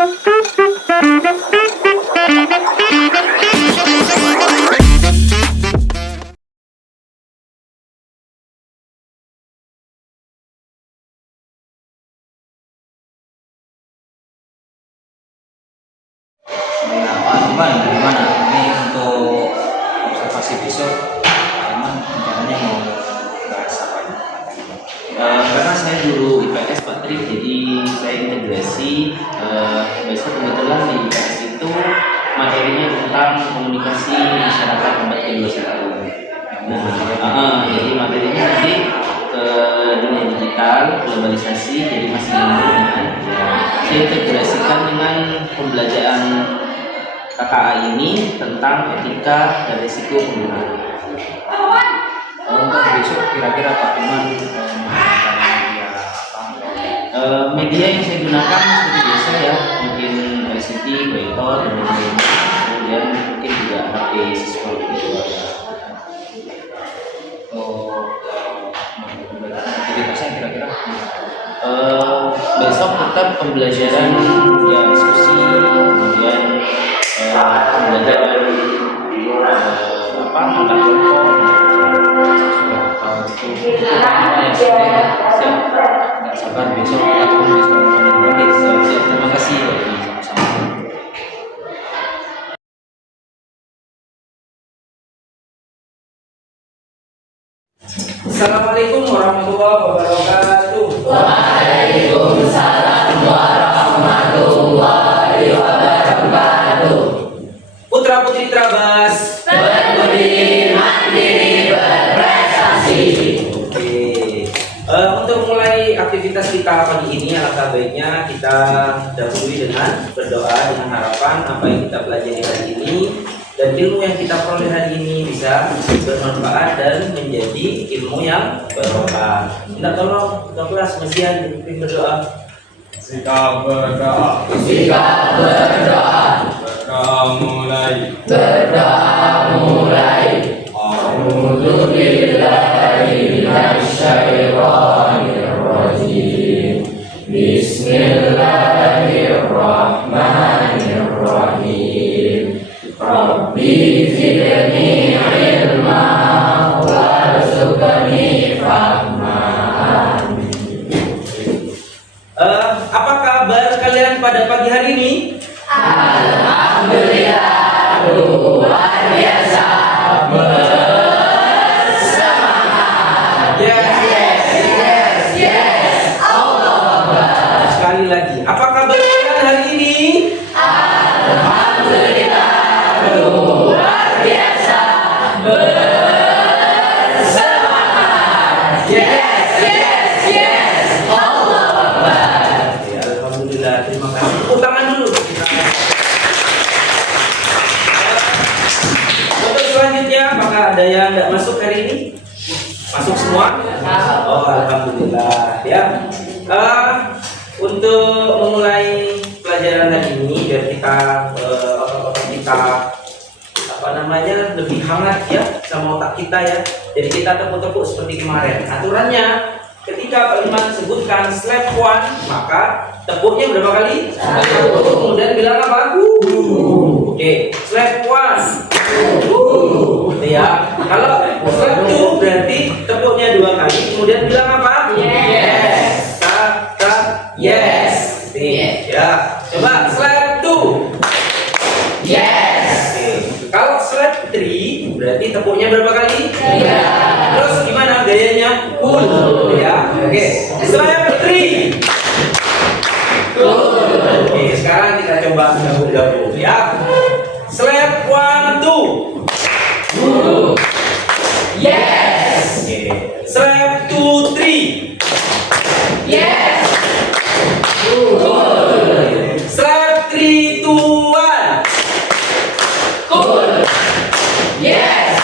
Pak Iman, gimana? Ini untuk observasi besok, Pak Iman rencananya mau bahas apa ini? Karena saya guru IPS Pak Tri, jadi saya integrasi. Besok kebetulan di IPS itu materinya tentang komunikasi masyarakat abad ke-21. Jadi materinya nanti ke dunia digital, globalisasi, jadi masih nyambung dengan saya integrasikan dengan pembelajaran KKA ini tentang etika dan risiko penggunaan. Untuk besok kira-kira Pak Iman Media yang saya gunakan seperti biasa ya, mungkin LCD, monitor, dan lain-lain. Kemudian mungkin juga HP siswa gitu ya. aktivitasnya kira-kira Besok tetap pembelajaran ya diskusi, kemudian pembelajaran antar kelompok. nggak sabar besok kita ketemu Oke, siap. Terima kasih. sama-sama. Assalamualaikum warahmatullahi wabarakatuh. Waalaikumsalam warahmatullahi wabarakatuh. Putra putri Trabas, Berdiri mandiri berprestasi. oke. Untuk mulai aktivitas kita pagi ini, alangkah baiknya kita dahului dengan berdoa dengan harapan apa yang kita pelajari hari ini dan ilmu yang kita peroleh hari ini bisa bermanfaat dan menjadi ilmu yang barokah. Minta tolong ke kelas mesian dipimpin berdoa. Sikap berdoa, Sikap berdoa, berdoa mulai. berdoa mulai. A'udzubillahi minasyaitonir rajim. Bismillahirrahmanirrahim. Rabbi zidni ilma warzuqni fahma. Apa kabar kalian pada pagi hari ini? Alhamdulillah luar biasa bersemangat. Yes. Allah Akbar. Sekali lagi, apa kabar kalian hari ini? Alhamdulillah luar biasa bersemangat. Yes. Allah Akbar. Ya, alhamdulillah, terima kasih. Tepuk tangan dulu. Untuk selanjutnya, apakah ada yang tidak masuk hari ini? Masuk semua? Oh, alhamdulillah. Ya. Untuk memulai pelajaran hari ini, biar kita lebih hangat ya sama otak kita ya. Jadi kita tepuk-tepuk seperti kemarin. Aturannya, ketika Pak Iman sebutkan slap one, maka tepuknya berapa kali? Satu. Kemudian bilang apa? Oke, slap one. Ya. Kalau slap two berarti tepuknya 2 kali. Kemudian bilang apa? Yes. Yes. Ya. Coba slap two. Yes. Kalau slap 3 berarti tepuknya berapa kali? 3. Terus gimana gayanya? Cool. Ya. Oke. Slap 3. Cool. Oke, sekarang kita coba gabung-gabung ya. Slap 1 2. Yes. Oke. Slap 2 3. Yes. Cool. Slap 3 2 1. Cool. Yes.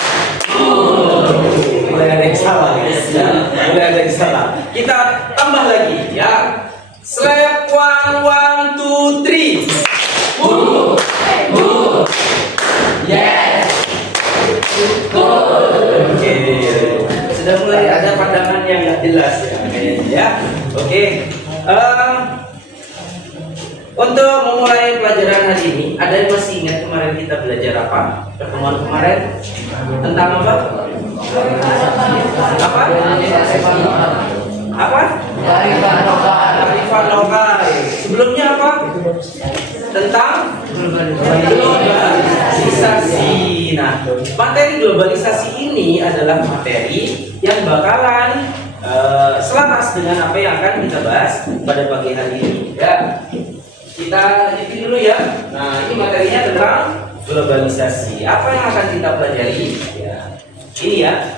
Mulai ada yang salah guys ya. Mulai ada yang salah. Kita tambah lagi ya. Slap 1 1 2 3. Yes. Cool. Oke. Sudah mulai ada pandangan yang nggak jelas ya kayaknya ya. Oke. Untuk Untuk memulai pelajaran hari ini, ada yang masih ingat kemarin kita belajar apa? Pertemuan kemarin tentang apa? Apa? Apa? Kearifan lokal. Sebelumnya apa? Tentang globalisasi. Nah, materi globalisasi ini adalah materi yang bakalan selaras dengan apa yang akan kita bahas pada pagi hari ini. Ya, kita lanjutin dulu ya. Nah, ini materinya tentang globalisasi. Apa yang akan kita pelajari? Ya, ini ya.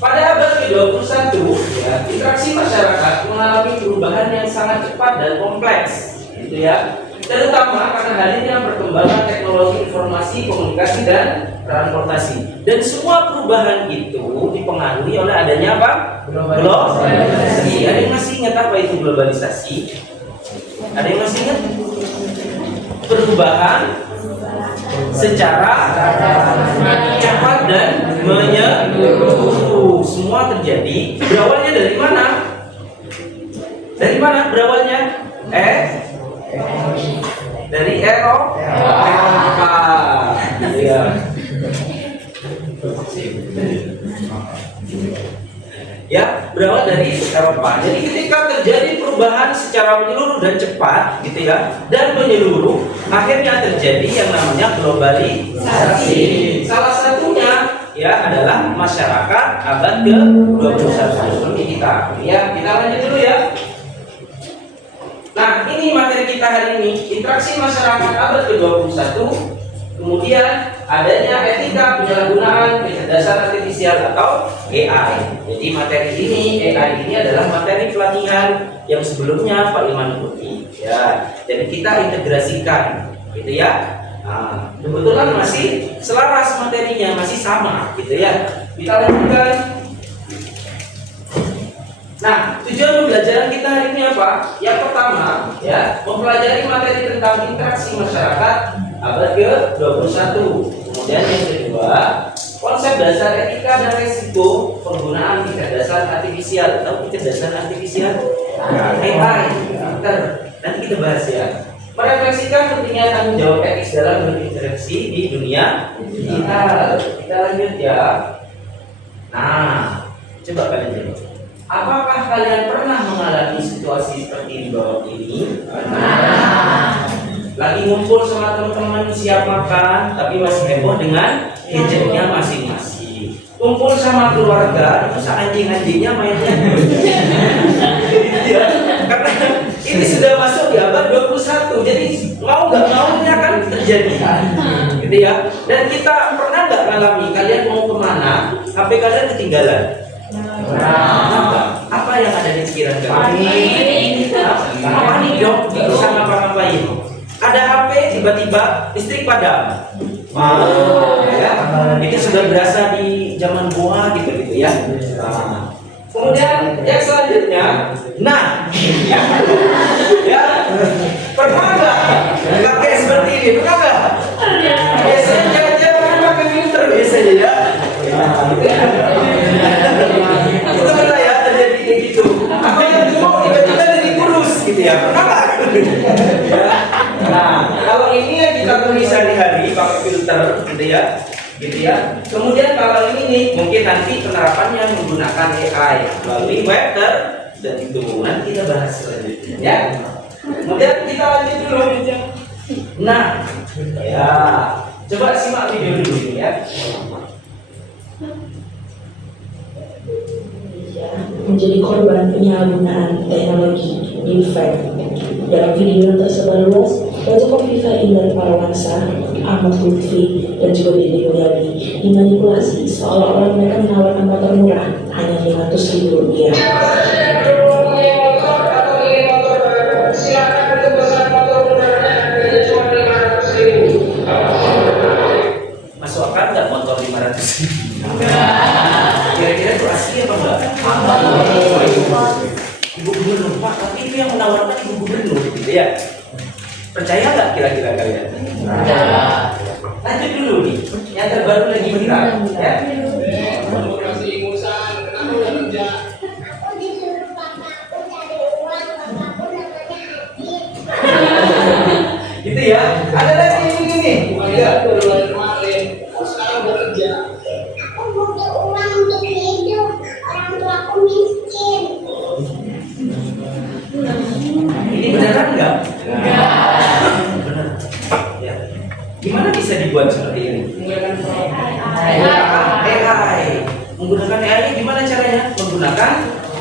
Pada abad ke-21, ya, interaksi masyarakat mengalami perubahan yang sangat cepat dan kompleks, gitu ya. Terutama karena hadirnya perkembangan teknologi informasi, komunikasi, dan transportasi. Dan semua perubahan itu dipengaruhi oleh adanya apa? Globalisasi. Ada yang masih ingat apa itu globalisasi? Ada yang masih ingat? Perubahan secara cepat dan menyeluruh. Semua terjadi. Berawalnya dari mana? Dari mana berawalnya? Dari Eropa. Iya. Ya, berawal dari Eropa. Jadi ketika terjadi perubahan secara menyeluruh dan cepat, gitu ya, dan menyeluruh, akhirnya terjadi yang namanya globalisasi. Salah satunya ya adalah masyarakat abad ke-21. Ini kita lanjut dulu ya. Nah, ini materi kita hari ini, interaksi masyarakat abad ke-21. Kemudian adanya etika penyalahgunaan kecerdasan artifisial atau AI. Jadi materi ini, AI ini adalah materi pelatihan yang sebelumnya Pak Iman ikuti. Ya, jadi kita integrasikan, gitu ya. Nah, kebetulan masih selaras materinya, masih sama, gitu ya. Kita lanjutkan. Nah, tujuan pembelajaran kita hari ini apa? Yang pertama, ya, mempelajari materi tentang interaksi masyarakat abad ke-21. Kemudian yang kedua, konsep dasar etika dan resiko penggunaan kecerdasan artifisial atau kecerdasan artifisial AI. Nanti kita bahas ya. Merefleksikan pentingnya tanggung jawab etis dalam berinteraksi di dunia digital. Kita lanjut ya. Nah, coba kalian jawab. Apakah kalian pernah mengalami situasi seperti di bawah ini? Lagi ngumpul sama teman-teman siap makan, tapi masih heboh dengan gadgetnya masing-masing. Kumpul sama keluarga, itu anjing-anjingnya mainnya. Ya, karena ini sudah masuk di abad 21, jadi mau nggak maunya kan terjadi, gitu ya. Dan kita pernah nggak ngalami kalian mau kemana, HP kalian ketinggalan? Apa yang ada di pikiran kalian? Panik dong, nggak bisa ngapa-ngapain. Ada HP, tiba-tiba listrik padam. Ya, itu sudah berasa di zaman gua gitu ya. Kemudian yang selanjutnya, ya, pernah nggak pakai seperti ini? Pernah nggak? Biasanya jangan-jangan pakai filter biasanya ya. Itu pernah ya terjadi kayak gitu. Apa yang mau tiba-tiba jadi kurus gitu ya? Pernah nggak? Nah, kalau ini yang kita tulis sehari-hari pakai filter gitu ya. Kemudian kalau ini nih, mungkin nanti penerapannya menggunakan AI melalui web dan itu nanti kita bahas selanjutnya ya. Kemudian kita lanjut dulu. Nah, ya, coba simak video dulu ini ya. Menjadi korban penyalahgunaan teknologi deepfake. Dalam video yang tersebar luas, Raja Kofifa Indar Parawansa, Ahmad Lutfi, dan juga Deddy Mulyadi dimanipulasi seolah-olah mereka menawarkan motor murah hanya Rp500.000. Masuk akal nggak motor 500.000? Kira-kira itu asli apa enggak? Ibu gubernur, Pak, tapi itu yang menawarkan ibu gubernur gitu ya. Percaya nggak kira-kira kalian? Lanjut dulu nih, yang terbaru lagi viral ya. Demokrasi ingusan, kenapa udah kerja? Aku disuruh papa aku cari uang, papa aku namanya Adit. ya. Ada lagi yang begini. Iya, dari kemarin. Sekarang bekerja. Aku butuh uang untuk hidup. Orang tuaku miskin. Ini beneran nggak? Bener. Ya. Gimana bisa dibuat seperti ini? AI. Menggunakan AI gimana caranya? Menggunakan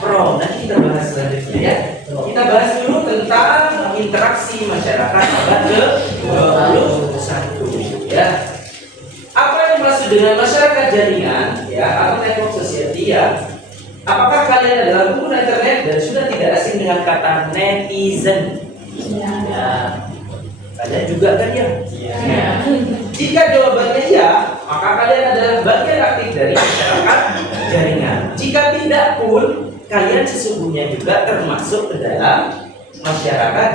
prompt. Nanti kita bahas selanjutnya ya. Kita bahas dulu tentang interaksi masyarakat abad ke-21 ya. Apa yang dimaksud dengan masyarakat jaringan ya atau network society ya? Apakah kalian adalah pengguna internet dan sudah tidak asing dengan kata netizen? Ya. Kalian juga kan ya? Jika jawabannya ya, maka kalian adalah bagian aktif dari masyarakat jaringan. Jika tidak pun, kalian sesungguhnya juga termasuk ke dalam masyarakat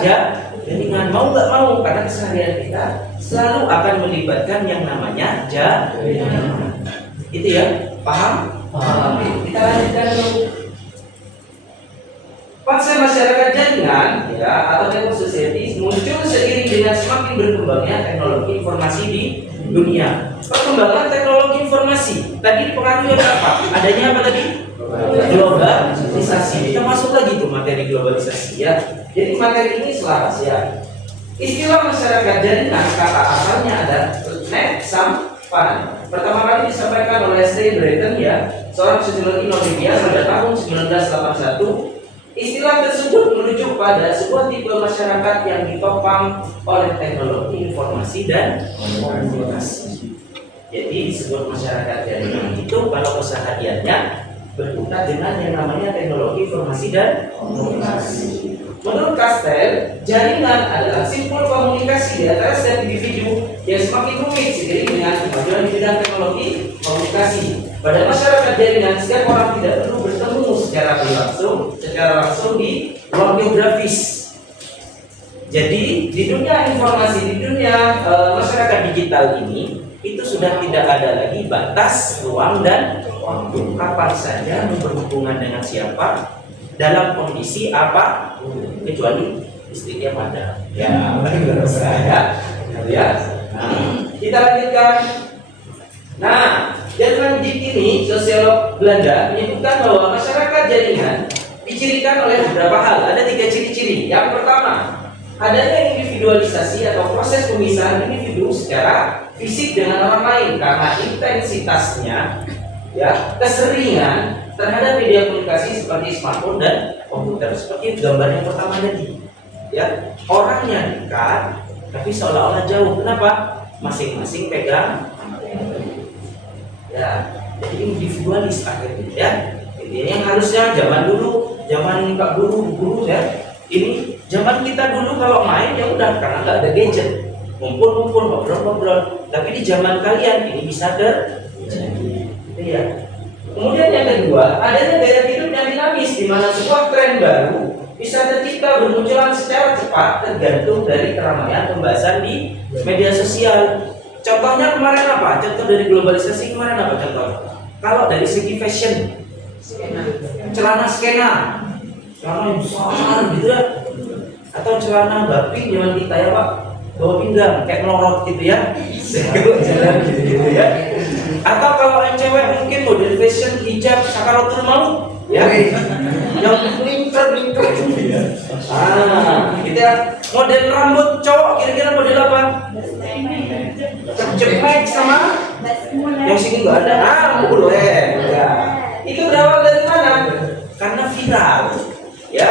jaringan. Mau nggak mau, karena keseharian kita selalu akan melibatkan yang namanya jaringan. Itu ya, paham? Paham. Kita lanjutkan dulu. Fase masyarakat jaringan ya atau network society muncul seiring dengan semakin berkembangnya teknologi informasi di dunia. Perkembangan teknologi informasi tadi dipengaruhi oleh apa? Adanya apa tadi? Globalisasi. Kita masuk lagi tuh materi globalisasi ya. Jadi materi ini selaras ya. Istilah masyarakat jaringan kata asalnya ada net sampan. Pertama kali disampaikan oleh Steve Drayton ya, seorang sosiologi Norwegia pada tahun 1981. Istilah tersebut merujuk pada sebuah tipe masyarakat yang ditopang oleh teknologi informasi dan komunikasi. Jadi disebut masyarakat jaringan itu kalau kesehariannya berkutat dengan yang namanya teknologi informasi dan komunikasi. Menurut Kastel, jaringan adalah simpul komunikasi di antara setiap individu yang semakin rumit seiring dengan kemajuan di bidang teknologi komunikasi. Pada masyarakat jaringan, setiap orang tidak perlu bertemu secara langsung di ruang geografis. Jadi di dunia informasi, di dunia masyarakat digital ini, itu sudah tidak ada lagi batas ruang dan waktu. Kapan saja berhubungan dengan siapa, dalam kondisi apa, kecuali istrinya pada. Ya, benar saya. Ya. Kita lanjutkan. Nah, Jerman Dick ini, sosiolog Belanda, menyebutkan bahwa masyarakat jaringan dicirikan oleh beberapa hal. Ada 3 ciri-ciri. Yang pertama, adanya individualisasi atau proses pemisahan individu secara fisik dengan orang lain karena intensitasnya, ya, keseringan terhadap media komunikasi seperti smartphone dan komputer. Seperti gambar yang pertama tadi, ya, orangnya dekat tapi seolah-olah jauh. Kenapa? Masing-masing pegang. Ya, jadi individualis akhirnya ya. Ini yang harusnya zaman dulu, zaman Pak guru ya. Ini zaman kita dulu kalau main ya udah karena nggak ada gadget, ngumpul ngobrol. Tapi di zaman kalian ini bisa terjadi. Ya. Kemudian yang kedua, adanya gaya hidup yang dinamis di mana sebuah tren baru bisa tercipta bermunculan secara cepat tergantung dari keramaian pembahasan di media sosial. Contohnya kemarin apa? Contoh dari globalisasi kemarin apa contoh? Kalau dari segi fashion, celana skena, celana yang besar gitu ya, atau celana babi zaman kita ya Pak, bawa pinggang kayak melorot gitu ya, jalan gitu ya. Atau kalau yang cewek mungkin model fashion hijab sakaratul maut, ya, yang lingkar gitu ya. Gitu ya. Model rambut cowok kira-kira model apa? Cemek sama yang sini nggak ada, boleh. Ya. Itu berawal dari mana? Karena viral, ya.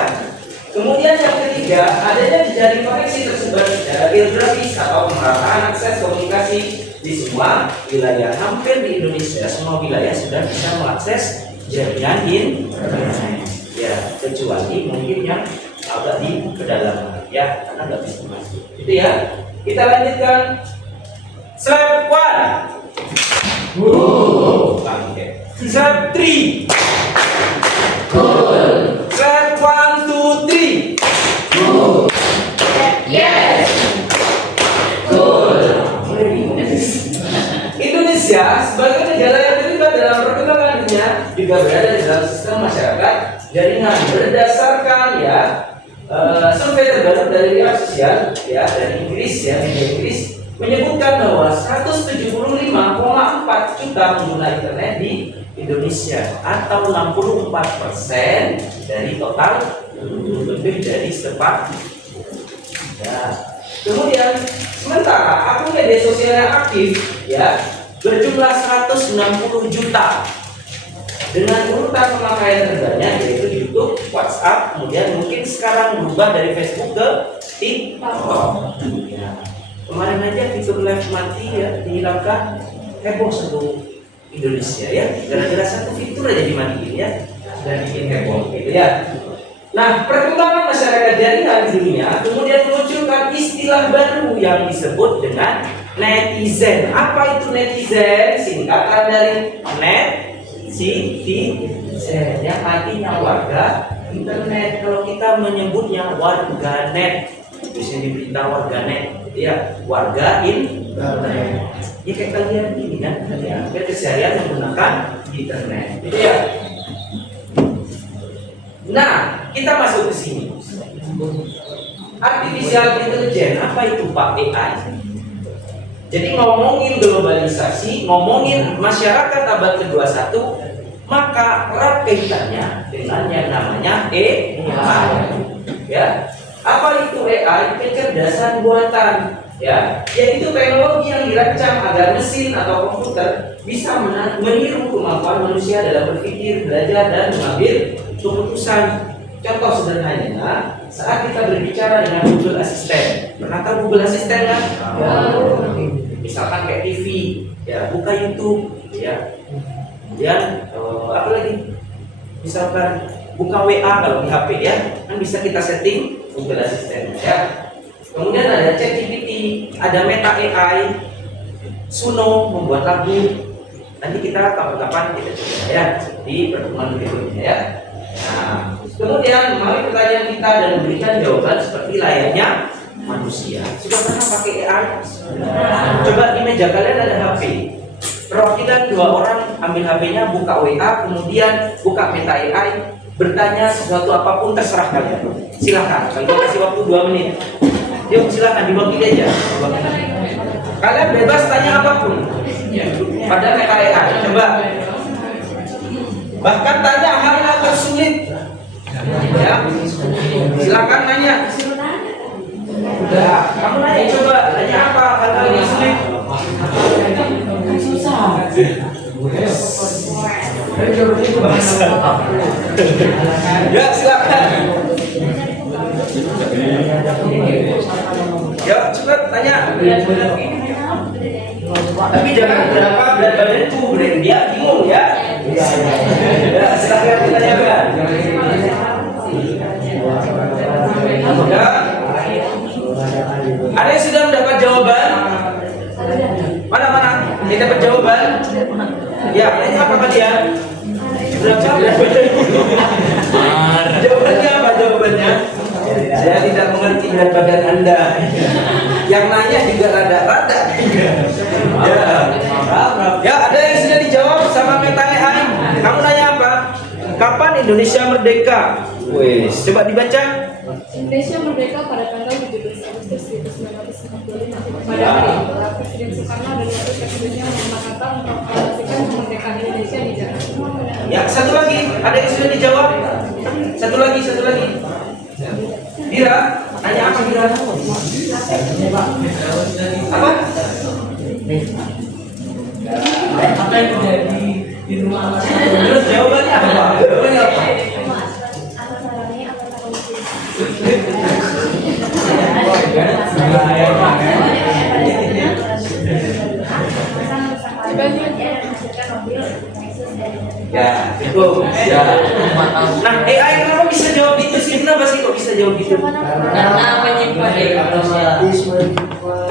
Kemudian yang ketiga, adanya jejaring koneksi tersebar secara geografis atau pemerataan akses komunikasi di semua wilayah. Hampir di Indonesia semua wilayah sudah bisa mengakses jaringan internet. Ya, kecuali mungkin yang agak di pedalaman, ya, karena nggak bisa masuk. Itu ya. Kita lanjutkan. Slide 1. Bangke. Slide 3. Cool. Slide 1, 2, 3. Cool. Yes. Cool. Indonesia sebagai negara yang terlibat dalam perkembangan dunia juga berada di dalam sistem masyarakat jaringan berdasarkan ya survei terbaru dari Lima Sosial ya dari Inggris ya, media Inggris menyebutkan bahwa 175,4 juta pengguna internet di Indonesia atau 64% dari total lebih dari seperempat. Ya. Kemudian sementara akun media sosial yang aktif ya berjumlah 160 juta dengan urutan pemakaian terbanyak yaitu YouTube, WhatsApp, kemudian mungkin sekarang berubah dari Facebook ke TikTok. Ya. Kemarin aja fitur live mati ya dihilangkan, heboh seluruh Indonesia ya, gara-gara satu fitur aja dimatiin ya dan bikin heboh gitu ya. Nah, perkembangan masyarakat jaringan di dunia kemudian memunculkan istilah baru yang disebut dengan netizen. Apa itu netizen? Singkatan dari net citizen yang artinya warga internet. Kalau kita menyebutnya warganet, biasanya diberitahu warganet, ya warga internet. Ya kayak kalian ini kan, ya keseharian menggunakan internet, gitu ya. Nah, kita masuk ke sini. Artificial intelligence, apa itu Pak AI? Jadi ngomongin globalisasi, ngomongin masyarakat abad ke-21, maka erat kaitannya dengan yang namanya AI. Ya, apa itu AI? Kecerdasan buatan. Ya, yaitu teknologi yang dirancang agar mesin atau komputer bisa meniru kemampuan manusia dalam berpikir, belajar, dan mengambil keputusan. Contoh sederhananya, saat kita berbicara dengan Google Assistant, pernah tahu Google Assistant kan? Misalkan kayak TV, ya buka YouTube, ya. Kemudian apa lagi? Misalkan buka WA kalau di HP ya, kan bisa kita setting Google Assistant, ya. Kemudian ada ChatGPT, ada Meta AI, Suno membuat lagu. Nanti kita kapan-kapan kita coba ya di pertemuan berikutnya ya. Nah, kemudian mari pertanyaan kita dan memberikan jawaban seperti layaknya manusia. Sudah pernah pakai AI? Coba di meja kalian ada HP. Perwakilan 2 orang ambil HP-nya, buka WA, kemudian buka Meta AI, bertanya sesuatu apapun terserah kalian. Silakan. Kalau kasih waktu 2 menit. Yuk silakan diwakili aja. Kalian bebas tanya apapun pada Meta AI. Coba. Bahkan tanya hal yang tersulit. Ya. Silakan nanya. Udah, kamu nanya coba. Tanya apa hal yang sulit? Susah. Ya silakan. Ya cepat tanya. Tapi jangan berapa berat badan itu dia bingung ya. Ya silakan ditanyakan. Ya. Ada yang sudah mendapat jawaban? Mana? Yang dapat jawaban? Ya, ini apa kalian? Berapa berat badan? Jawabannya apa jawabannya? Saya tidak mengerti berat badan Anda. Yang nanya juga rada-rada. Ya, ada yang sudah dijawab sama Meta AI. Kamu nanya apa? Kapan Indonesia merdeka? Wes, coba dibaca. Indonesia merdeka pada tanggal 17 Agustus 1945. Pada hari itulah Presiden Soekarno dan Wakil Presidennya Muhammad Hatta memproklamasikan kemerdekaan Indonesia di Jakarta. Ya, satu lagi. Ada yang sudah dijawab? Satu lagi. Dira, tanya apa Dira? Apa? Apa yang terjadi di rumah? Terus jawabannya apa? Ya, cukup. Ya. Nah, AI kenapa bisa jawab itu sih? Kenapa sih kok bisa jawab gitu? Karena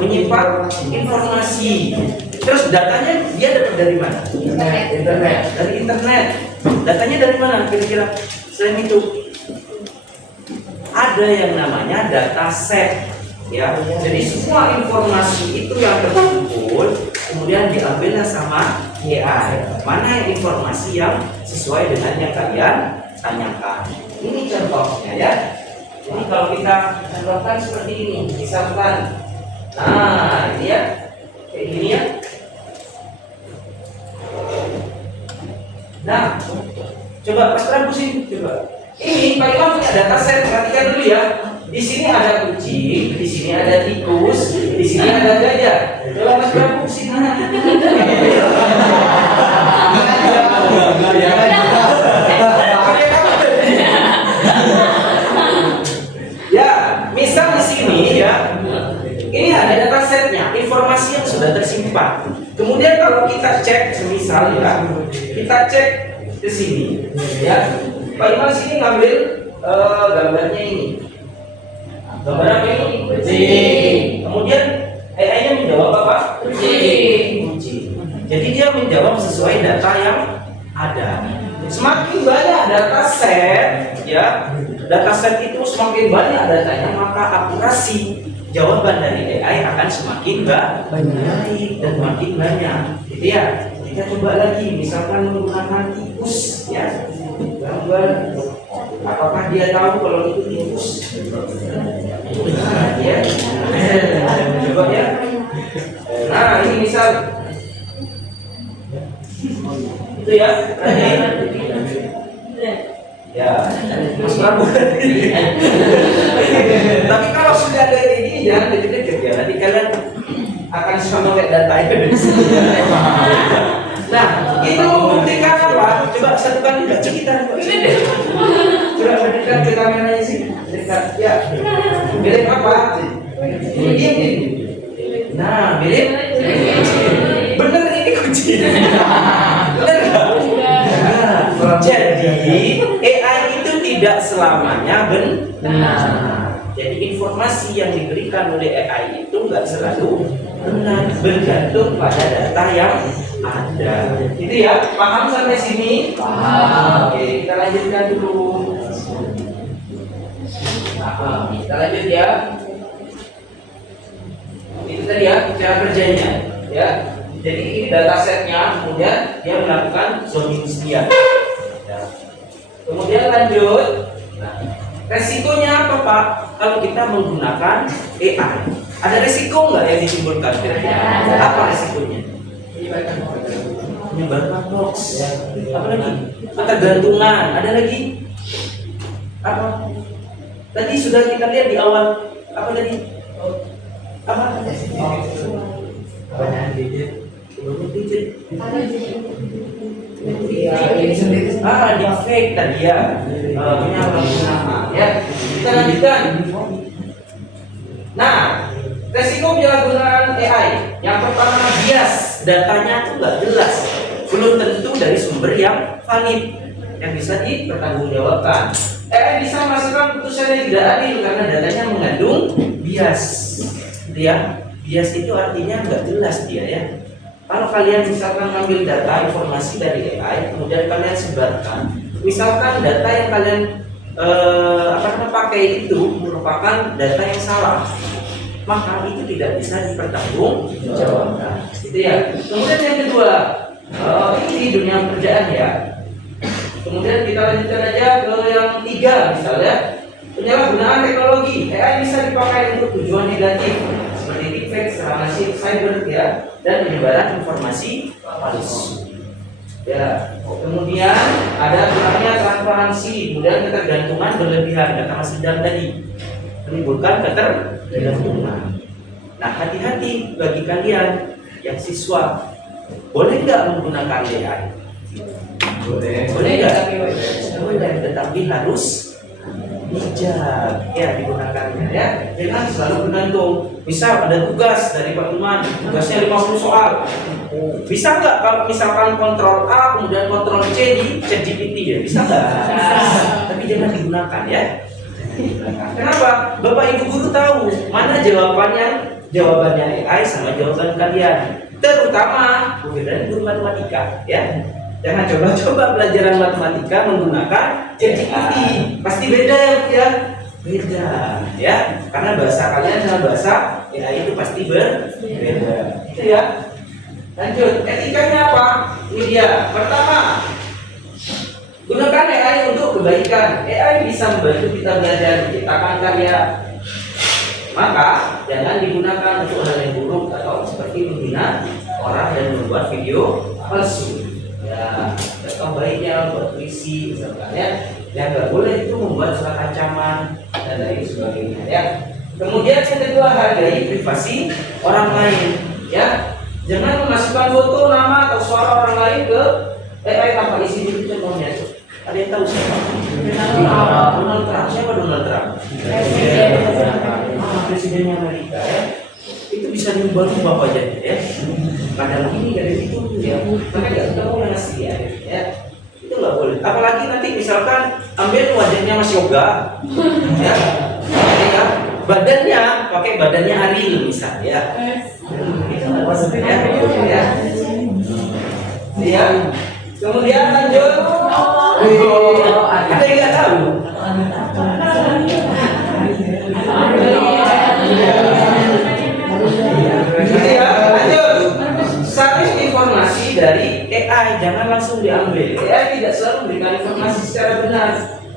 menyimpan informasi. Terus datanya dia dapat dari mana? Internet. Dari internet. Datanya dari mana kira-kira? Selain itu, ada yang namanya dataset. Ya, jadi semua informasi itu yang terkumpul kemudian diambillah sama AI. Mana informasi yang sesuai dengan yang kalian tanyakan? Ini contohnya ya. Jadi kalau kita contohkan seperti ini, misalkan, nah ini ya, kayak gini ya. Nah, coba Mas Pram pusing, coba. Ini Pak Imam punya dataset, perhatikan dulu ya. Di sini ada kucing, di sini ada tikus, di sini ada gajah. Coba Mas Pram pusing. Ya, misal di sini ya, ini ada datasetnya, informasi yang sudah tersimpan. Kemudian kalau kita cek, semisal ya, kita cek ke sini, ya, Pak Iman sini ngambil gambarnya ini. Gambar apa ini? Kucing. Kemudian AI-nya menjawab apa? Kucing. Jadi dia menjawab sesuai data yang ada. Semakin banyak dataset, ya, dataset itu semakin banyak datanya, maka akurasi jawaban dari AI akan semakin baik dan makin banyak. Gitu ya. Kita coba lagi, misalkan menggunakan tikus, ya, gambar. Apakah dia tahu kalau itu tikus? Nah, ya. Coba ya. Nah, ini misal itu ya. Ya, Mas Prabu. Tapi kalau sudah ada ini jangan deket-deket ya. Nanti kalian akan sama kayak data itu. Nah, itu membuktikan apa? Coba satukan juga kita. Coba berikan ke kameranya sih. Dekat. Ya. Mirip apa? Ini. Nah, mirip. Bener ini kucing. Bener nggak? Jadi AI itu tidak selamanya benar. Jadi informasi yang diberikan oleh AI itu nggak selalu benar, bergantung pada data yang ada. Itu ya, paham sampai sini? Paham. Oke, kita lanjutkan dulu. Nah, kita lanjut ya. Itu tadi ya cara kerjanya, ya. Jadi ini datasetnya, kemudian dia melakukan zooming sekian. Ya. Kemudian lanjut. Nah, resikonya apa Pak? Kalau kita menggunakan AI, ada resiko nggak yang ditimbulkan? Apa resikonya? Menyebarkan hoax. Apa lagi? Ketergantungan. Ada lagi? Apa? Tadi sudah kita lihat di awal. Apa lagi? Apa? Kebanyakan gadget. Di fake tadi ya. Penyalahgunaan ya. Kita lanjutkan. Nah, resiko penyalahgunaan AI. Yang pertama bias, datanya tuh nggak jelas, belum tentu dari sumber yang valid yang bisa dipertanggungjawabkan. AI bisa menghasilkan putusan yang tidak adil karena datanya mengandung bias. Dia bias itu artinya nggak jelas dia ya. Kalau kalian misalkan ngambil data informasi dari AI, kemudian kalian sebarkan, misalkan data yang kalian pakai itu merupakan data yang salah, maka itu tidak bisa dipertanggungjawabkan. Gitu ya. Kemudian yang kedua, ini dunia pekerjaan ya. Kemudian kita lanjutkan aja ke yang tiga, misalnya penyalahgunaan teknologi. AI bisa dipakai untuk tujuan negatif seperti deepfake, serangan cyber ya, dan penyebaran informasi palsu. Ya, kemudian ada kurangnya transparansi, kemudian ketergantungan berlebihan, kata Mas Idam tadi, menimbulkan ketergantungan. Nah, hati-hati bagi kalian yang siswa, boleh nggak menggunakan AI? Boleh nggak? Boleh, tetapi harus bijak ya digunakannya ya. Jangan selalu bergantung. Misal ada tugas dari Pak Tuman, tugasnya 50 soal. Bisa nggak kalau misalkan kontrol A kemudian kontrol C di ChatGPT ya? Bisa nggak? Tapi jangan digunakan ya. Kenapa? Bapak Ibu guru tahu mana jawabannya AI sama jawaban kalian. Terutama guru matematika ya. Jangan coba-coba pelajaran matematika menggunakan ChatGPT. Pasti beda ya. Beda ya. Karena bahasa kalian sama bahasa AI itu pasti berbeda. Itu ya. Lanjut, etikanya apa? Ini dia. Pertama, gunakan AI untuk kebaikan. AI bisa membantu kita belajar menciptakan karya. Maka jangan digunakan untuk hal yang buruk atau seperti menghina orang dan membuat video palsu. Ya, contoh baiknya buat puisi misalkan ya. Yang nggak boleh itu membuat surat ancaman dan lain sebagainya ya. Kemudian yang kedua, hargai privasi orang lain ya. Jangan memasukkan foto, nama atau suara orang lain ke AI tanpa izin. Itu contohnya. Ada yang tahu siapa? Donald Trump. Siapa Donald Trump? Presidennya Amerika ya. Itu bisa diubah-ubah wajahnya ya. Kadang ini kadang itu ya. Maka nggak tahu yang asli ya. Itu nggak boleh. Apalagi nanti misalkan ambil wajahnya Mas Yoga, ya. Ya. Badannya pakai badannya Ariel misalnya. Ya. Itu nggak boleh ya. Ya. Kemudian lanjut. Ada yang nggak tahu? Ya, lanjut. Satu informasi dari AI jangan langsung diambil. AI tidak selalu memberikan informasi secara benar.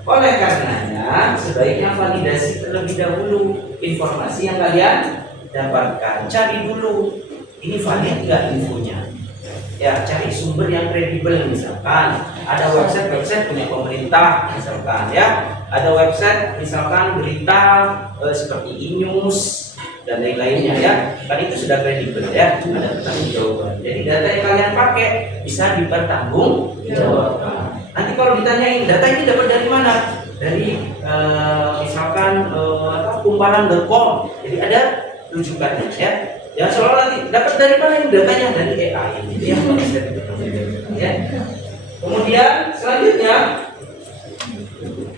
Oleh karenanya, sebaiknya validasi terlebih dahulu informasi yang kalian dapatkan. Cari dulu, ini valid nggak infonya. Ya, cari sumber yang kredibel misalkan. Ada website punya pemerintah misalkan ya. Ada website misalkan berita seperti e-news dan lain-lainnya ya, kan itu sudah kredibel ya, ada pertanggungjawaban. Jadi data yang kalian pakai bisa dipertanggungjawabkan. Nanti kalau ditanyain data ini dapat dari mana, dari misalkan kumparan.com, jadi ada rujukannya ya. Ya selalu nanti dapat dari mana ini datanya, dari AI gitu ya. Ya. Kemudian selanjutnya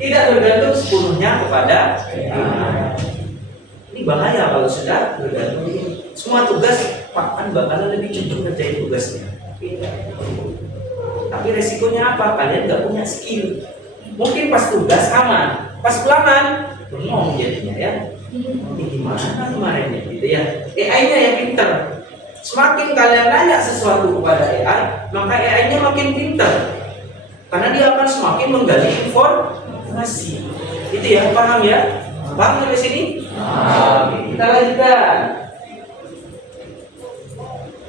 tidak bergantung sepenuhnya kepada AI. Ini bahaya kalau sudah bergantung. Semua tugas Pak bakalan lebih cenderung ngerjain tugasnya. Tapi resikonya apa? Kalian nggak punya skill. Mungkin pas tugas aman, pas ulangan bengong jadinya ya. Ini gimana kemarin ya gitu ya. AI-nya yang pinter. Semakin kalian nanya sesuatu kepada AI, maka AI-nya makin pinter. Karena dia akan semakin menggali informasi. Itu ya, paham ya? Paham sampai sini? Oke, kita lanjutkan.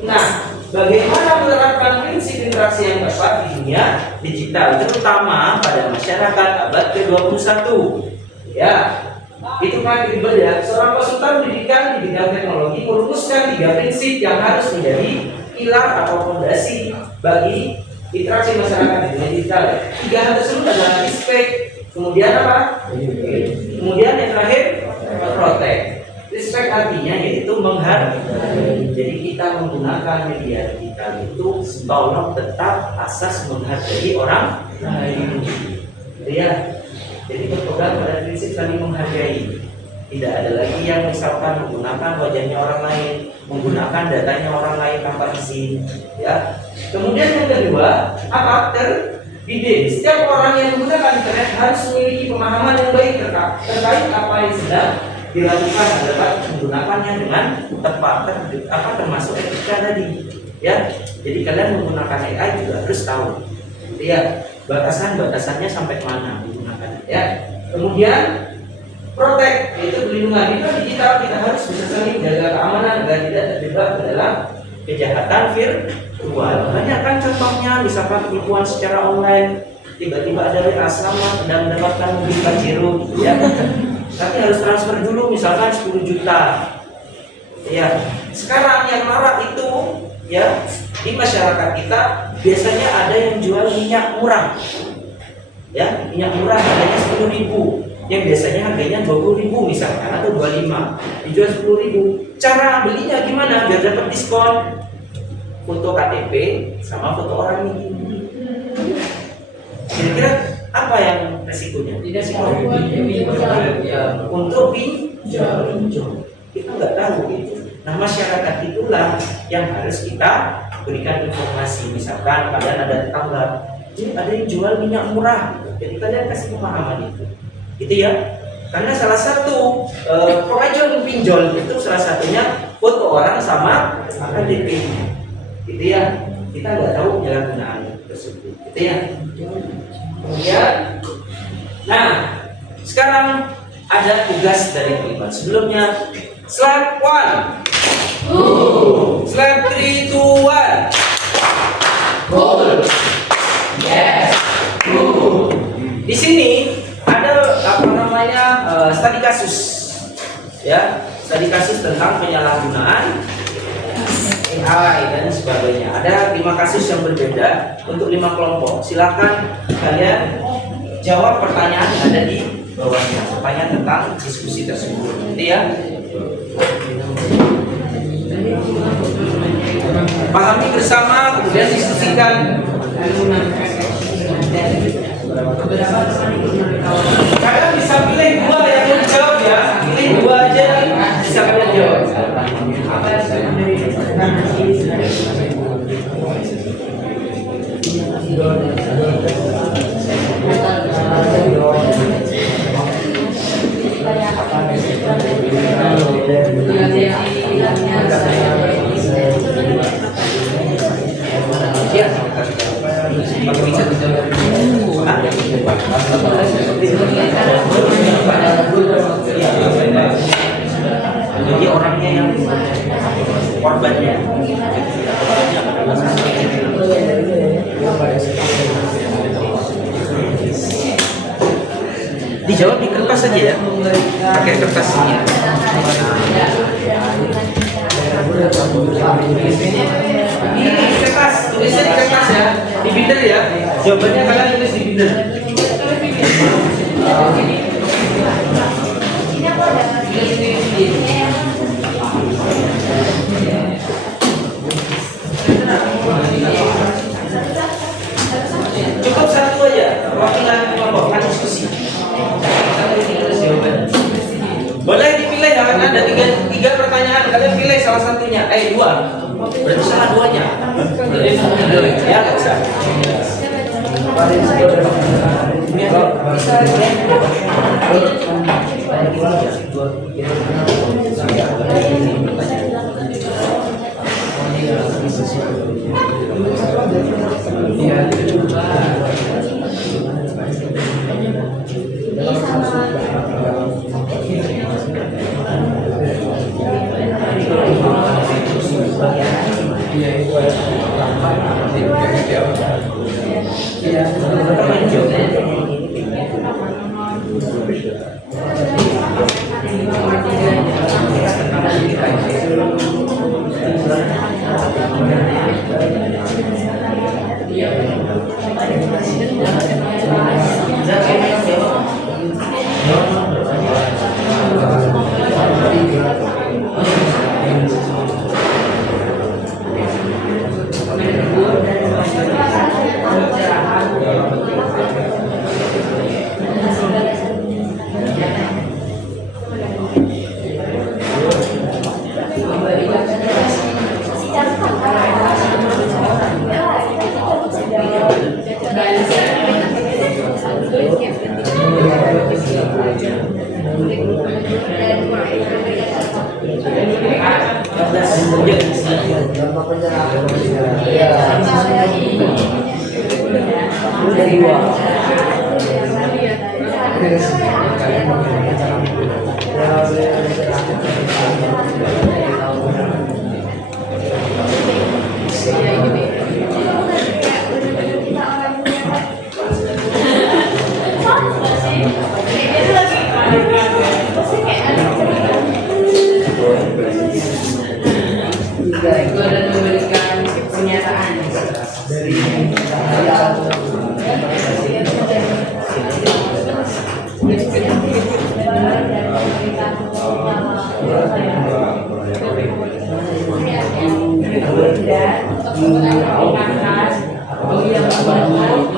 Nah, bagaimana menerapkan prinsip interaksi yang tepat di dunia digital, terutama pada masyarakat abad ke-21? Ya, itu kan ribet ya. Seorang konsultan pendidikan di bidang teknologi merumuskan 3 prinsip yang harus menjadi pilar atau fondasi bagi interaksi masyarakat di dunia digital. 3 hal tersebut adalah respect, kemudian apa? Kemudian yang terakhir, protect. Respect artinya yaitu menghargai. Jadi kita menggunakan media digital itu tolong tetap asas menghargai orang lain. Ya. Jadi berpegang pada prinsip saling menghargai. Tidak ada lagi yang misalkan menggunakan wajahnya orang lain, menggunakan datanya orang lain tanpa izin. Ya. Kemudian yang kedua, apa? Terdidik. Setiap orang yang menggunakan internet harus memiliki pemahaman yang baik terkait apa yang sedang dilakukan, dapat menggunakannya dengan tepat, termasuk etika tadi. Ya. Jadi kalian menggunakan AI juga harus tahu. Ya, batasannya sampai mana digunakan. Ya. Kemudian protect, yaitu perlindungan. Itu digital kita harus bisa saling jaga keamanan agar tidak terjebak dalam kejahatan virtual. Banyak kan contohnya, misalkan penipuan secara online, tiba-tiba ada asrama sedang mendapatkan mobil Pajero, ya. Tapi harus transfer dulu misalkan 10 juta. Ya, sekarang yang marak itu ya di masyarakat kita biasanya ada yang jual minyak murah. Ya, minyak murah harganya 10.000. Yang biasanya harganya 20.000 misalkan atau 25, dijual 10.000. Cara belinya gimana biar dapat diskon? Foto KTP sama foto orang ini. Kira-kira apa yang resikonya? Tidak untuk pinjam. Kita nggak tahu itu. Nah, masyarakat itulah yang harus kita berikan informasi. Misalkan kalian ada tetangga, ini ada yang jual minyak murah, jadi kalian kasih pemahaman itu. Itu ya. Karena salah satu pengajuan pinjol itu salah satunya foto orang sama KTP. Gitu ya. Kita nggak tahu penyalahgunaan tersebut. Gitu ya. Kemudian Nah, sekarang ada tugas dari primat. Sebelumnya, slide 1. Slide 3, 2, 1. Cool. Yes. Cool. Di sini ada apa namanya studi kasus, ya, studi kasus tentang penyalahgunaan AI dan sebagainya. Ada 5 kasus yang berbeda untuk 5 kelompok. Silakan kalian jawab pertanyaan yang ada di bawahnya, pertanyaan tentang diskusi tersebut. Nanti ya. Pahami bersama, kemudian diskusikan. Kalian bisa pilih 2 yang mau dijawab ya. Pilih 2 aja bisa kalian jawab. Jadi orangnya yang korbannya. Dijawab di kertas saja ya, pakai kertas ini. Ini kertas, tulisnya di kertas ya, di binder ya. Jawabannya kalian tulis di binder. Cukup 1 aja, perwakilan kelompok kan diskusi. Boleh dipilih, jangan ada 3 pertanyaan. Kalian pilih salah satunya, 2. Berarti salah 2-nya. Ya, nggak usah.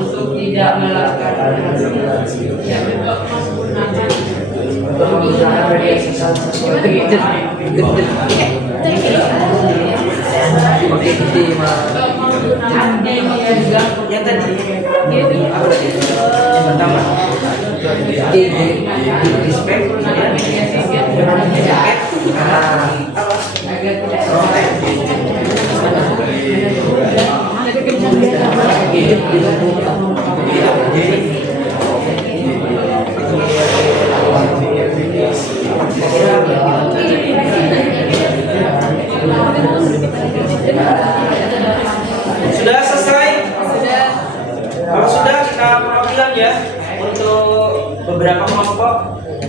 Untuk tidak melakukan Yang tadi apa tadi? Yang pertama respect, kemudian jaket,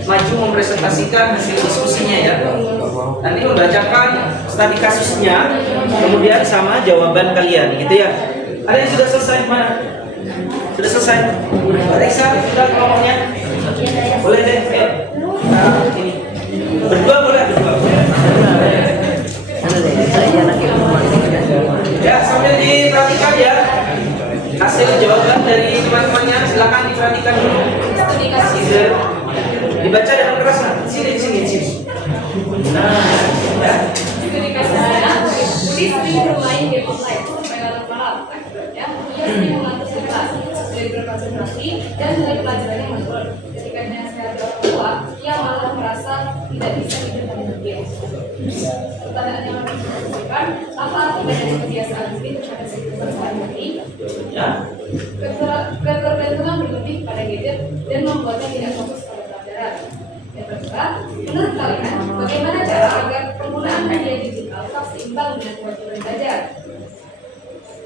maju mempresentasikan hasil diskusinya ya. Nanti membacakan studi kasusnya, kemudian sama jawaban kalian, gitu ya. Ada yang sudah selesai mana? Sudah selesai? Mbak Risa sudah kelompoknya? Boleh deh, ayo. Nah, ini. Berdua boleh, berdua. Ya, sambil diperhatikan ya hasil jawaban dari teman-temannya, silakan diperhatikan dulu. Dibaca dengan keras. Sini. Nah, ya. Tulis sering bermain game online supaya anak-anak akibatnya ia sering mengatur kelas, sulit berkonsentrasi dan nilai pelajarannya menurun. Ketika dia sehat orang tua, ia malah merasa tidak bisa hidup dengan game. Pertanyaan yang harus diperhatikan, apa akibat dari kebiasaan ini terhadap kehidupan sehari-hari? Ketergantungan berlebih pada gadget dan membuatnya tidak fokus pada pelajaran. Yang kedua, menurut kalian, bagaimana cara agar penggunaan media digital tetap seimbang dengan kewajiban belajar?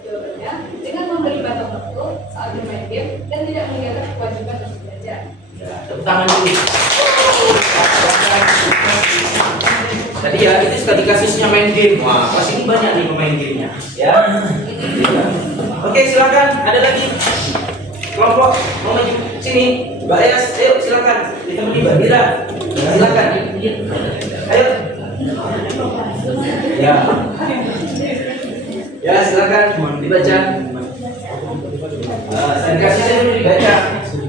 Jawabannya, dengan memberi batas waktu saat bermain game dan tidak meninggalkan kewajiban untuk belajar. Tepuk tangan dulu. Tadi ya, itu studi kasusnya main game. Wah, pas ini banyak nih pemain gamenya. Ya. Oke, silakan. Ada lagi kelompok mau maju sini. Mbak Ayas, ayo silakan. Ditemani Mbak Dira. Silakan. Ayo. Ya. Ya, silakan dibaca. Studi kasusnya dulu dibaca.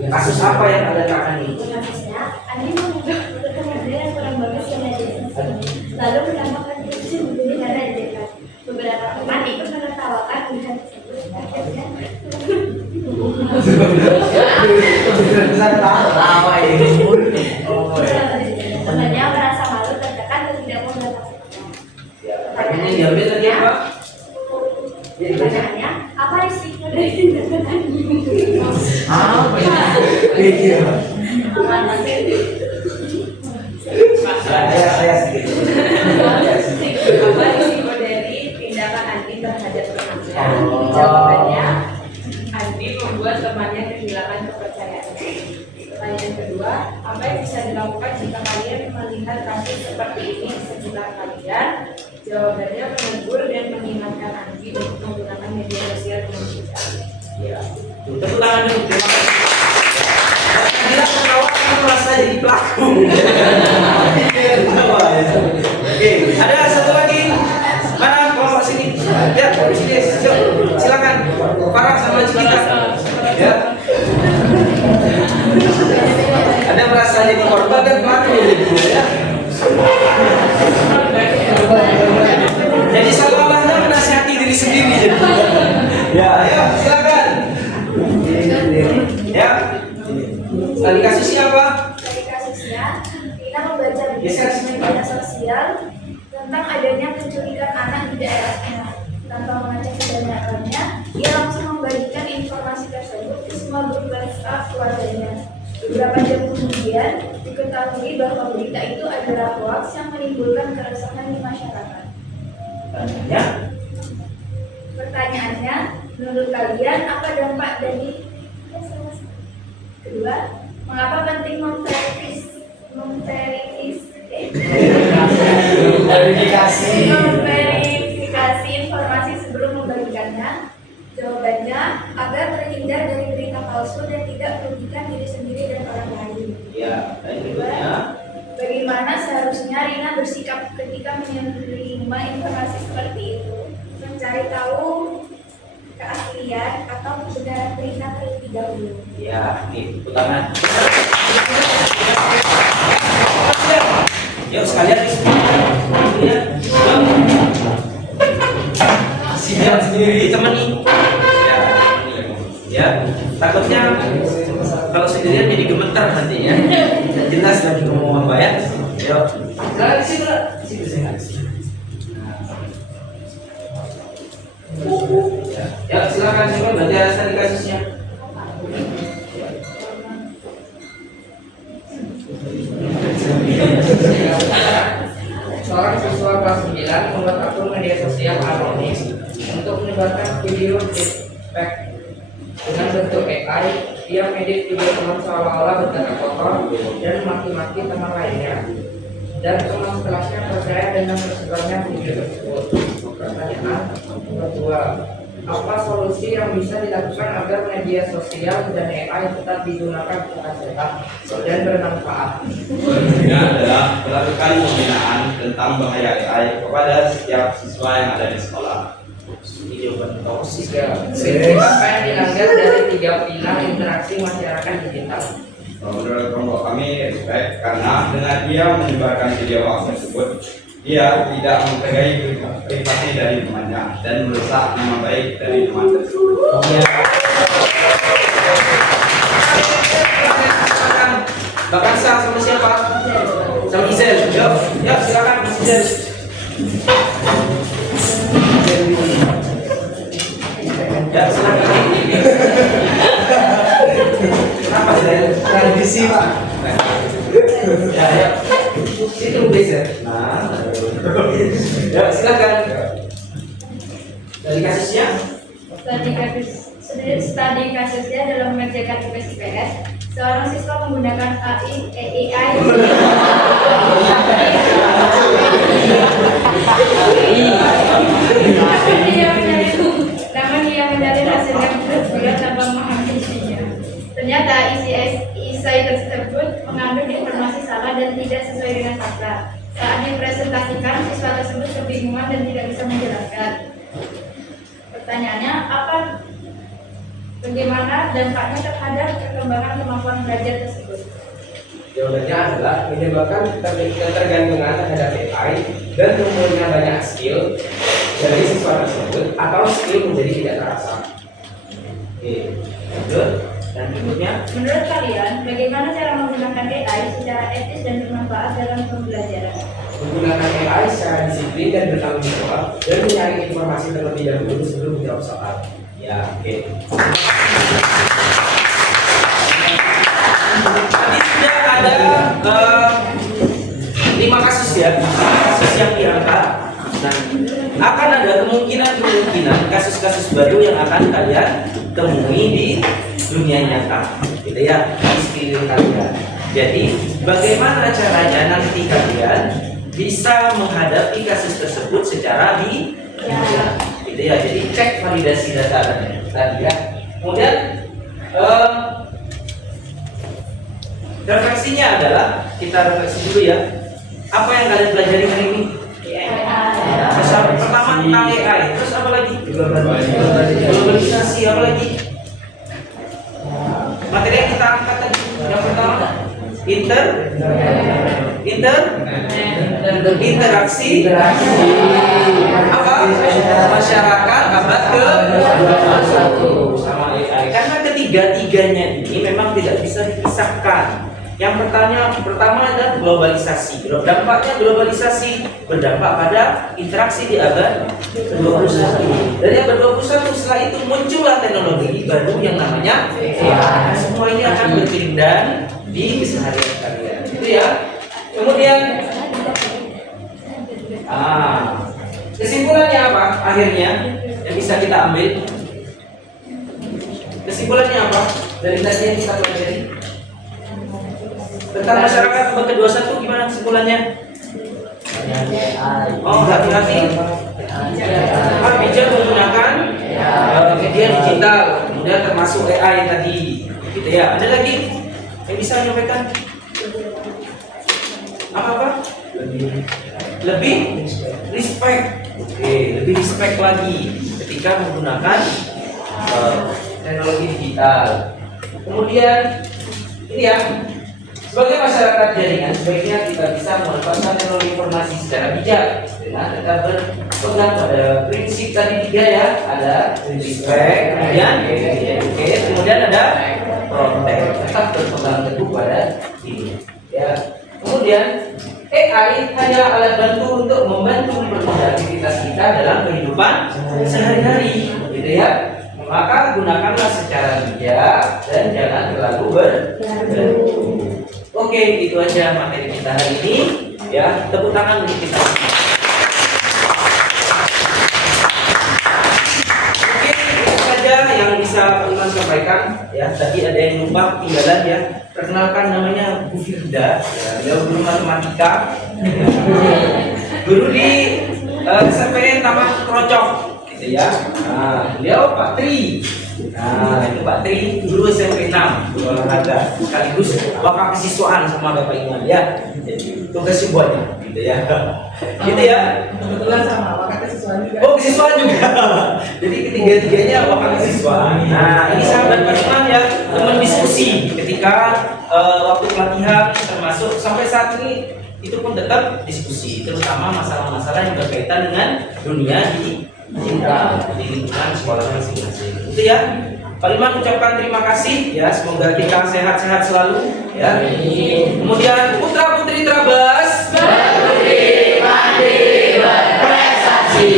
Kasus apa yang Anda tangani? Andi membutuhkan model yang kurang bagus dan ajakan, lalu menambahkan fungsi membeli dan ajakan. Beberapa teman ikut menertawakan dengan tersebut. Akhirnya, temannya merasa malu, tertekan dan tidak mau datang. Ini diambil lagi apa? Pertanyaannya, apa risiko dari tindakan ini? Apa ini? Saya sedikit. Apa risiko dari tindakan Andi terhadap temannya? Jawabannya, Andi membuat temannya kehilangan kepercayaannya. Pertanyaan kedua, apa yang bisa dilakukan jika kalian melihat kasus seperti ini di sekitar kalian? Jawabannya, menegur dan mengingatkan Andi untuk menggunakan media sosial dengan bijak. Ya. Tepuk tangan dulu. Terima kasih. Bila ketawa kamu merasa jadi pelaku. Oke, ada satu lagi. Mana kelompok sini? Ya, sini. Silakan. Farah sama Cikita. Ya. Ada merasa jadi korban dan pelaku. Ya. Jadi seolah-olah Anda menasihati diri sendiri. Ya, ayo silakan. Ya. Tadi kasusnya apa? Dari kasusnya, Rina membaca berita di media sosial tentang adanya penculikan anak di daerahnya. Tanpa mengecek kebenarannya, ia langsung membagikan informasi tersebut ke semua grup WhatsApp keluarganya. Beberapa jam kemudian, diketahui bahwa berita itu adalah hoax yang menimbulkan keresahan di masyarakat. Pertanyaannya, menurut kalian apa dampak dari kedua? Mengapa penting memverifikasi informasi sebelum membagikannya? Jawabannya, agar terhindar dari berita palsu dan tidak merugikan diri sendiri dan orang lain. Ya, Kedua, bagaimana seharusnya Rina bersikap ketika menerima informasi seperti itu? Mencari tahu keaslian atau kebenaran berita terlebih dahulu. ya, nih, tepuk tangan. Yuk sekalian ya. Siap sendiri ditemani. Ya, takutnya kalau sendirian jadi gemetar nanti ya. Tidak jelas lagi ngomong apa ya. Yuk. Silakan di sini. Ya, silakan siapa baca tadi kasusnya. Seorang siswa kelas 9 membuat akun media sosial anonim untuk menyebarkan video deepfake dengan bentuk AI, ia mengedit video teman seolah-olah berkata kotor dan maki-maki teman lainnya. Dan teman kelasnya percaya dengan tersebarnya video tersebut. Pertanyaan kedua, apa solusi yang bisa dilakukan agar media sosial dan AI tetap digunakan secara sehat dan bermanfaat? Solusinya adalah melakukan pembinaan tentang bahaya AI kepada setiap siswa yang ada di sekolah. Ini jawaban tosis ya. Apa yang dilanggar dari 3 pilar interaksi masyarakat digital? Menurut kelompok kami respect karena dengan dia menyebarkan video hoax tersebut, dia tidak menghargai privasi dari temannya dan merusak nama baik dari teman tersebut. Bahkan sama siapa? Sama Izel. Yuk, silakan Mas Izel. Ya, silakan. Kenapa Izel? Tradisi Pak. Ya. Itu bisa. Nah, ya silakan. Dari kasusnya? Studi kasusnya dalam mengerjakan tugas IPS, seorang siswa menggunakan AI namun dia mencari hasil yang berat tanpa memahami isinya. Ternyata esai tersebut mengandung informasi salah dan tidak sesuai dengan fakta. Saat dipresentasikan, siswa tersebut kebingungan dan tidak bisa menjelaskan. Pertanyaannya, bagaimana dampaknya terhadap perkembangan kemampuan belajar tersebut? Jawabannya adalah menyebabkan ketergantungan terhadap AI dan tumbuhnya banyak skill dari siswa tersebut atau skill menjadi tidak terasa. Oke, lanjut. Dan berikutnya, Menurut kalian, bagaimana cara menggunakan AI secara etis dan bermanfaat dalam pembelajaran? Menggunakan AI secara disiplin dan bertanggung jawab dan mencari informasi terlebih dahulu sebelum menjawab soal. ya oke. Tadi sudah ada 5 kasus ya, kasus yang diangkat. Nah, akan ada kemungkinan kasus-kasus baru yang akan kalian temui di dunia nyata, gitu ya, di sekeliling kalian. Jadi, bagaimana caranya nanti kalian bisa menghadapi kasus tersebut secara bijak, gitu ya. Jadi cek validasi data tadi ya. Kemudian refleksinya adalah kita refleksi dulu ya. Apa yang kalian pelajari hari ini? Pertama tentang AI, terus apa lagi? Globalisasi, apa lagi? Materi yang kita angkat tadi, yang pertama interaksi apa? Masyarakat abad ke-21 sama AI. Karena ketiga-tiganya ini memang tidak bisa dipisahkan. Yang pertama adalah globalisasi. Dampaknya globalisasi berdampak pada interaksi di abad ke-21. Dari abad ke-21 setelah itu muncullah teknologi baru yang namanya AI. Semua ini akan berkelindan di keseharian kalian. Itu ya. Kemudian kesimpulannya apa? Akhirnya yang bisa kita ambil. Kesimpulannya apa? Dari tadi yang kita pelajari tentang masyarakat abad ke-21 gimana kesimpulannya? Oh, hati-hati. Bijak menggunakan media digital, kemudian termasuk AI tadi, gitu ya. Ada lagi yang bisa menyampaikan? Apa? Lebih respect. Oke, lebih respect lagi ketika menggunakan teknologi digital. Kemudian ini ya. Sebagai masyarakat jaringan, sebaiknya kita bisa memanfaatkan teknologi informasi secara bijak dengan tetap berpegang pada prinsip tadi 3 ya, ada respect, kemudian educate, kemudian ada protect, tetap berpegang teguh pada ini. Ya, kemudian AI hanyalah alat bantu untuk membantu mempermudah aktivitas kita dalam kehidupan sehari-hari, gitu ya. Maka gunakanlah secara bijak dan jangan terlalu bergantung. Oke, itu aja materi kita hari ini. Ya, tepuk tangan untuk kita. Oke, itu saja yang bisa Pak Iman sampaikan. ya. Tadi ada yang lupa ketinggalan ya. Perkenalkan namanya Bu Firda, ya, beliau guru matematika, guru di SMPN Taman Krocok, gitu ya. Nah, beliau Pak Tri. Nah, itu Pak Tri, guru SMP 6, guru olahraga, sekaligus wakil kesiswaan sama Bapak Iman ya. Jadi tugasnya buatnya, gitu ya. Gitu ya. Kebetulan sama wakil kesiswaan juga. Oh, kesiswaan juga. Jadi ketiga-tiganya wakil kesiswaan. Nah, ini sahabat Pak Iman ya, teman diskusi ketika waktu pelatihan, termasuk sampai saat ini itu pun tetap diskusi, terutama masalah-masalah yang berkaitan dengan dunia di cinta di lingkungan sekolah masing-masing. Itu ya. Pak Iman ucapkan terima kasih ya, semoga kita sehat-sehat selalu ya. Kemudian putra putri Trabas berprestasi.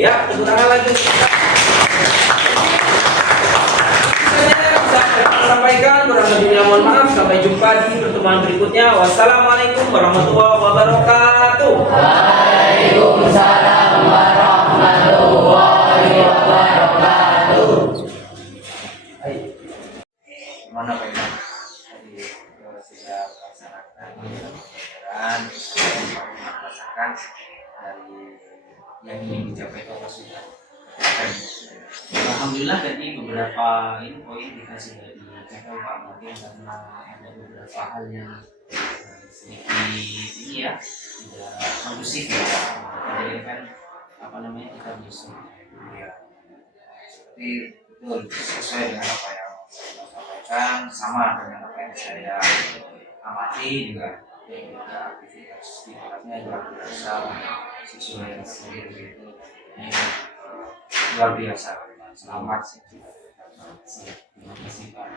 Ya, tepuk tangan lagi. Sampaikan kurang lebihnya mohon maaf. Sampai jumpa di pertemuan berikutnya. Wassalamualaikum warahmatullahi wabarakatuh. Waalaikumsalam warahmatullahi wabarakatuh. Gimana Pak Iman? Tadi sudah melaksanakan pembelajaran, merasakan dari yang ingin dicapai itu apa sudah? Alhamdulillah tadi beberapa poin kita sudah dicapai Pak Mungkin karena ada beberapa hal yang sedikit ini ya tidak kondusif ya. Jadi kan kita bisa Seperti betul sesuai dengan apa yang saya sampaikan, sama dengan apa yang saya amati juga. Aktivitas sifatnya luar biasa, sesuai dengan itu luar biasa. Selamat sih. terima kasih Pak.